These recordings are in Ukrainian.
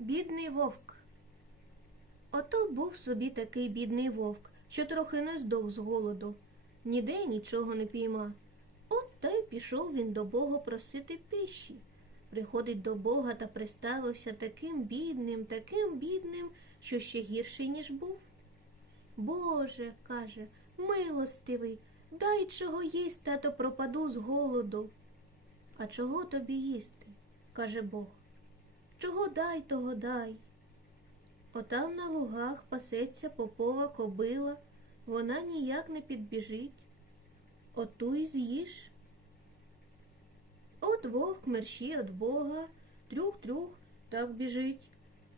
Бідний вовк. Ото був собі такий бідний вовк, що трохи не здох з голоду, ніде нічого не пійма. От та й пішов він до Бога просити пищі. Приходить до Бога та приставився таким бідним, таким бідним, що ще гірший, ніж був. Боже, каже, милостивий, дай чого їсти, а то пропаду з голоду. А чого тобі їсти? каже Бог. Чого дай, того дай. Отам на лугах пасеться попова кобила, вона ніяк не підбіжить. Оту й з'їж. От вовк мерщі від Бога, трюх-трюх, так біжить,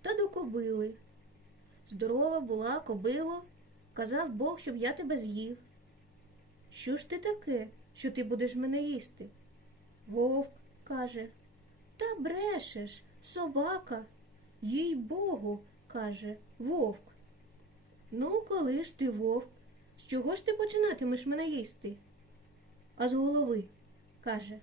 та до кобили. Здорова була кобило, казав Бог, щоб я тебе з'їв. Що ж ти таке, що ти будеш мене їсти? Вовк каже, та брешеш, собака. Їй Богу, каже, вовк. Ну, коли ж ти вовк, з чого ж ти починатимеш мене їсти? А з голови, каже.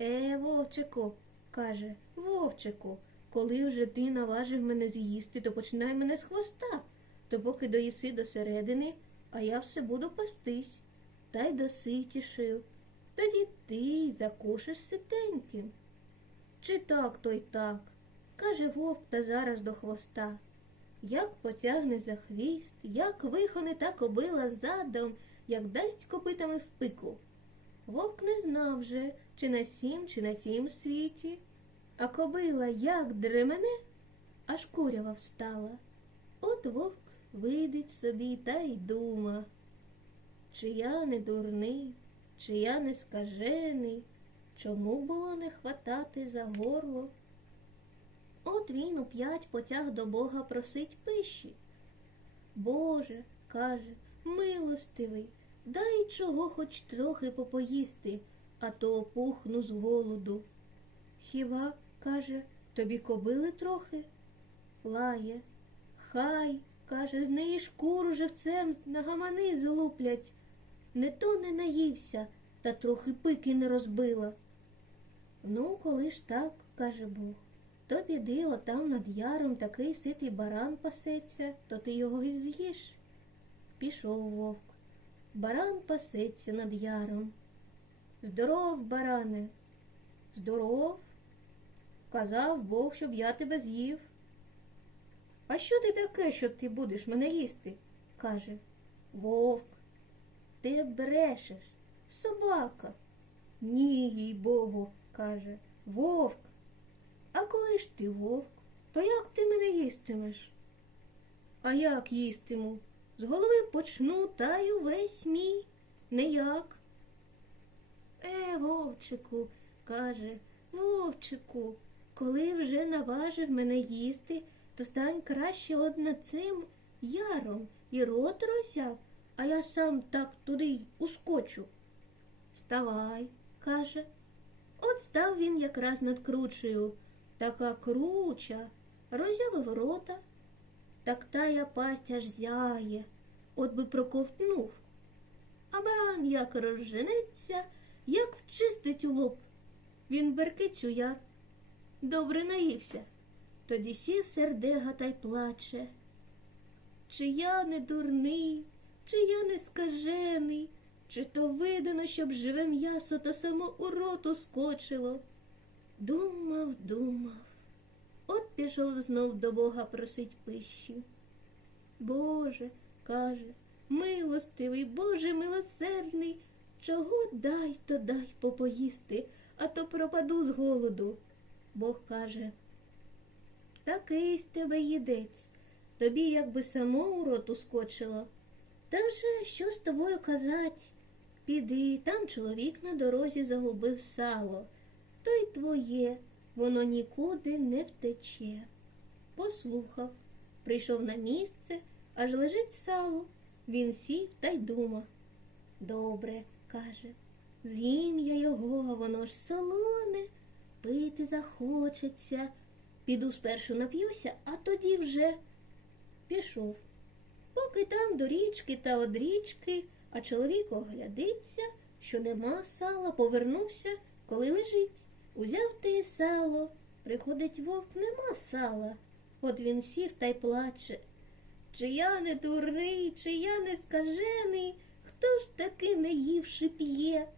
Е, вовчику, каже, вовчику, коли вже ти наважив мене з'їсти, то починай мене з хвоста, то поки доїси до середини, а я все буду пастись, та й доситішив. Тоді ти закушиш ситеньким. Чи так, то й так, каже вовк та зараз до хвоста. Як потягне за хвіст, як вихоне та кобила задом, як дасть копитами в пику. Вовк не знав же, чи на сім, чи на тім світі, а кобила як дремене, аж курява встала. От вовк видить собі та й дума. Чи я не дурний, чи я не скажений, чому було не хватати за горло? От він уп'ять потяг до Бога просить пищі. Боже, каже, милостивий, дай чого хоч трохи попоїсти, а то опухну з голоду. Хіба, каже, тобі кобили трохи? Лає. Хай, каже, з неї шкуру живцем на гамани злуплять. Не то не наївся, та трохи пики не розбила. Ну, коли ж так, каже Бог, то піди отам над яром такий ситий баран пасеться, то ти його і з'їш. Пішов вовк. Баран пасеться над яром. Здоров, баране. Здоров. Казав Бог, щоб я тебе з'їв. А що ти таке, що ти будеш мене їсти? каже вовк. Ти брешеш, собака. Ні, їй Богу, каже, вовк. А коли ж ти вовк, то як ти мене їстимеш? А як їстиму? З голови почну та й увесь мій. Неяк. Е, вовчику, каже, вовчику, коли вже наважив мене їсти, то стань краще од над цим яром і рот роззяв, а я сам так туди й ускочу. Ставай, каже. От став він якраз над кручею, така круча, роззявив рота, так тая пасть аж зяє, от би проковтнув. А баран як розженеться, як вчистить у лоб. Він беркить у яр. Добре наївся. Тоді сів сердега та й плаче. Чи я не дурний, чи я не скажений, чи то видано, щоб живе м'ясо та само у роту скочило. Думав, думав. От пішов знов до Бога просить пищі. Боже, каже, милостивий, Боже милосердний, чого дай, то дай попоїсти, а то пропаду з голоду. Бог каже, такий з тебе їдець, тобі якби само у роту скочило. Та вже що з тобою казать? Піди, там чоловік на дорозі загубив сало, то й твоє, воно нікуди не втече. Послухав, прийшов на місце, аж лежить сало. Він сів та й думав. Добре, каже, з'їм я його, воно ж солоне, пити захочеться. Піду спершу нап'юся, а тоді вже пішов. Поки там до річки та од річки, а чоловік оглядиться, що нема сала, повернувся, коли лежить. Узяв те сало. Приходить вовк, нема сала. От він сів та й плаче. Чи я не дурний, чи я не скажений, хто ж таки не ївши п'є?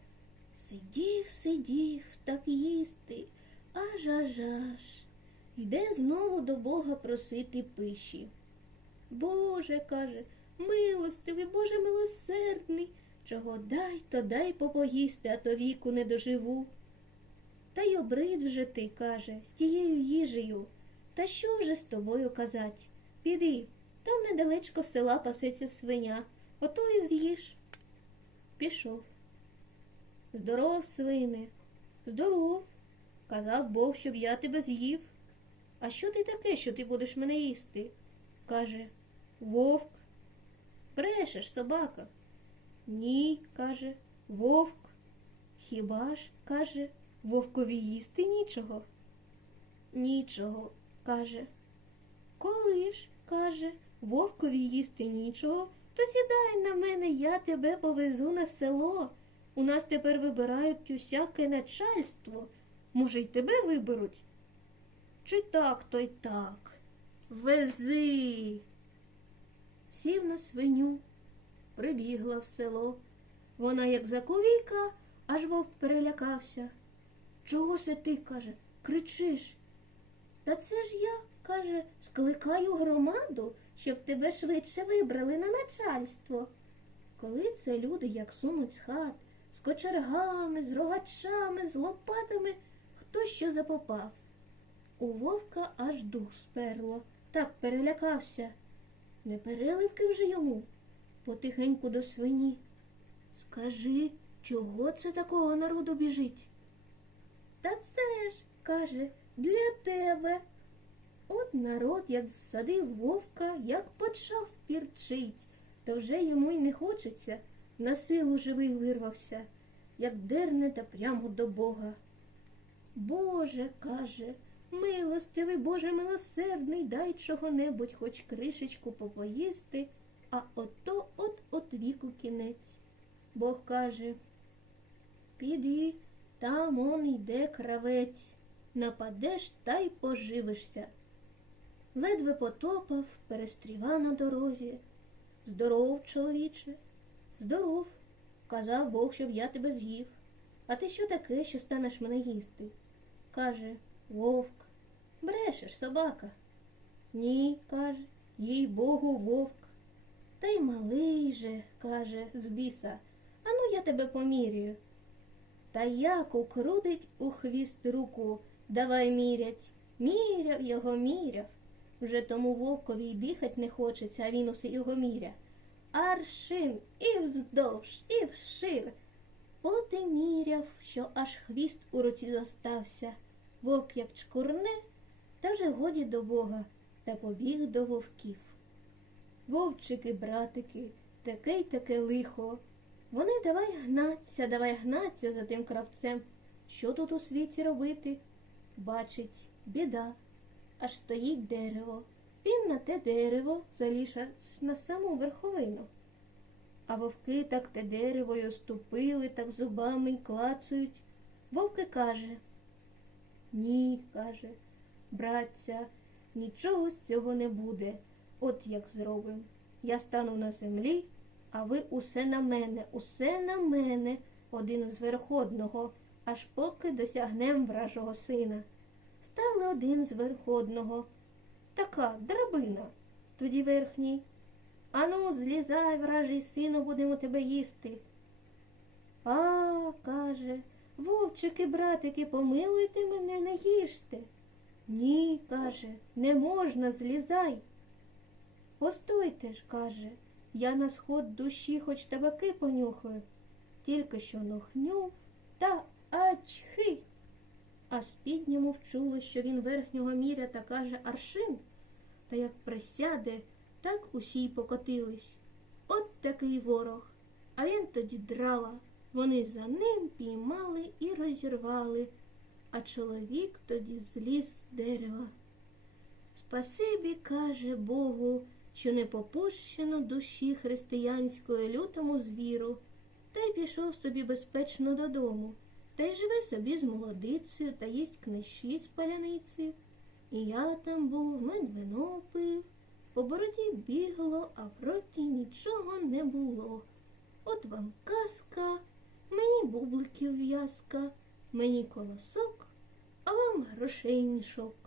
Сидів, сидів, так їсти, аж аж аж. Йде знову до Бога просити пиші. Боже, каже, милостивий, Боже милосердний, чого дай, то дай попоїсти, а то віку не доживу. Та й обрид вже ти, каже, з тією їжею. Та що вже з тобою казать? Піди, там недалечко села пасеться свиня, ото і з'їж. Пішов. Здоров, свине, здоров. Казав Бог, щоб я тебе з'їв. А що ти таке, що ти будеш мене їсти? каже, вовк. Брешеш, собака. Ні, каже, вовк. Хіба ж, каже, вовкові їсти нічого? Нічого, каже. Коли ж, каже, вовкові їсти нічого, то сідай на мене, я тебе повезу на село. У нас тепер вибирають усяке начальство. Може, й тебе виберуть? Чи так, то й так. Вези. Сів на свиню, прибігла в село. Вона, як заковійка, аж вовк перелякався. Чого се ти, каже, кричиш? Та це ж я, каже, скликаю громаду, щоб тебе швидше вибрали на начальство. Коли це люди, як сунуть з хат, з кочергами, з рогачами, з лопатами, хто що запопав. У вовка аж дух сперло, так перелякався. Не переливки вже йому, потихеньку до свині. Скажи, чого це такого народу біжить? Та це ж, каже, для тебе. От народ, як зсадив вовка, як почав пірчить, то вже йому й не хочеться, на силу живий вирвався, як дерне та прямо до Бога. Боже, каже, милостивий, Боже милосердний, дай чого-небудь, хоч кришечку попоїсти, а ото от от віку кінець. Бог каже, піди, там он йде кравець, нападеш та й поживишся. Ледве потопав, перестріва на дорозі. Здоров, чоловіче, здоров. Казав Бог, щоб я тебе з'їв. А ти що таке, що станеш мене їсти? Каже, вовк. Брешеш, собака. Ні, каже, їй Богу вовк. Та й малий же, каже, з біса. Ану я тебе помірюю. Та як укрутить у хвіст руку, давай мірять. Міряв його, міряв. Вже тому вовкові й дихать не хочеться, а він усе його міря. Аршин і вздовж, і вшир. От і міряв, що аж хвіст у руці зостався. Вовк як чкурне, та вже годі до Бога, та побіг до вовків. Вовчики, братики, таке й таке лихо. Вони давай гнаться, давай гнаться за тим кравцем. Що тут у світі робити? Бачить, біда, аж стоїть дерево. Він на те дерево заліз на саму верховину. А вовки так те дерево й оступили, так зубами й клацають. Вовки каже, ні, каже, братця, нічого з цього не буде. От як зробим. Я стану на землі, а ви усе на мене, усе на мене, один з верходного, аж поки досягнем вражого сина. Стали один з верходного. Така драбина, тоді верхній. Ану, злізай, вражий сину, будемо тебе їсти. А, каже, вовчики, братики, помилуйте мене, не їжте. Ні, каже, не можна, злізай. Постойте ж, каже, я на сход душі хоч табаки понюхаю, тільки що нохнюв та ачхи. А спідньому вчули, що він верхнього міря та каже аршин, та як присяде, так усі й покотились. От такий ворог. А він тоді драла. Вони за ним піймали і розірвали, а чоловік тоді зліз з дерева. Спасибі, каже Богу, що не попущено душі християнської лютому звіру, та й пішов собі безпечно додому, та й живе собі з молодицею та їсть книжі з паляницею. І я там був, мед вино пив, по бороді бігло, а в роті нічого не було. От вам казка, мені бубликів в'язка, мені колосок, а вам грошей мішок.